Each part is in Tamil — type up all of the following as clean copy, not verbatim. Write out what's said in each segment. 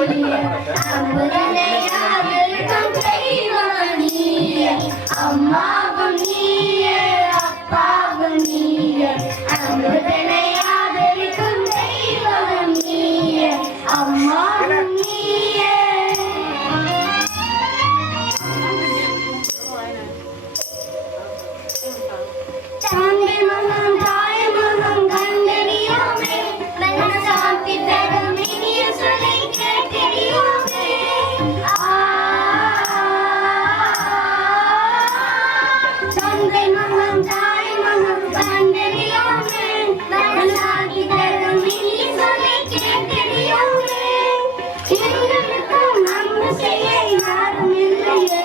அன்புதனை யாவருக்கும் செய்வான் நீயே. அம்மாவும் நீயே அப்பாவும் நீயே. அன்புதனை யாவருக்கும் செய்வான் நீயே. அம்மாவும் நீயே. தந்தை மகன் தாய் மகன் கண்டறியோமே. மனசாந்தி தரும் இனிய சொல்லை கேட்டறியோமே. தந்தை மகன் தாய் மகன் கண்டறியோமே. மனசாந்தி தரும் இனிய சொல்லை கேட்டறியோமே. எங்களுக்கும் அன்பு செய்ய யாரும் இல்லையே.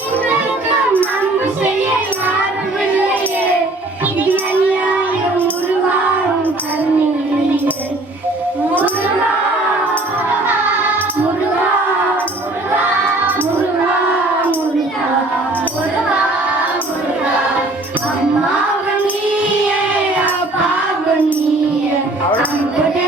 எங்களுக்கும் அன்பு செய்ய யாரும் இல்லையே. இது அநியாயம் முருகாவும் கருணையிலே. முருகா முருகா முருகா முருகா முருகா முருகா முருகா. அம்மாவும் நீயே அப்பாவும் நீயே. அன்புடன்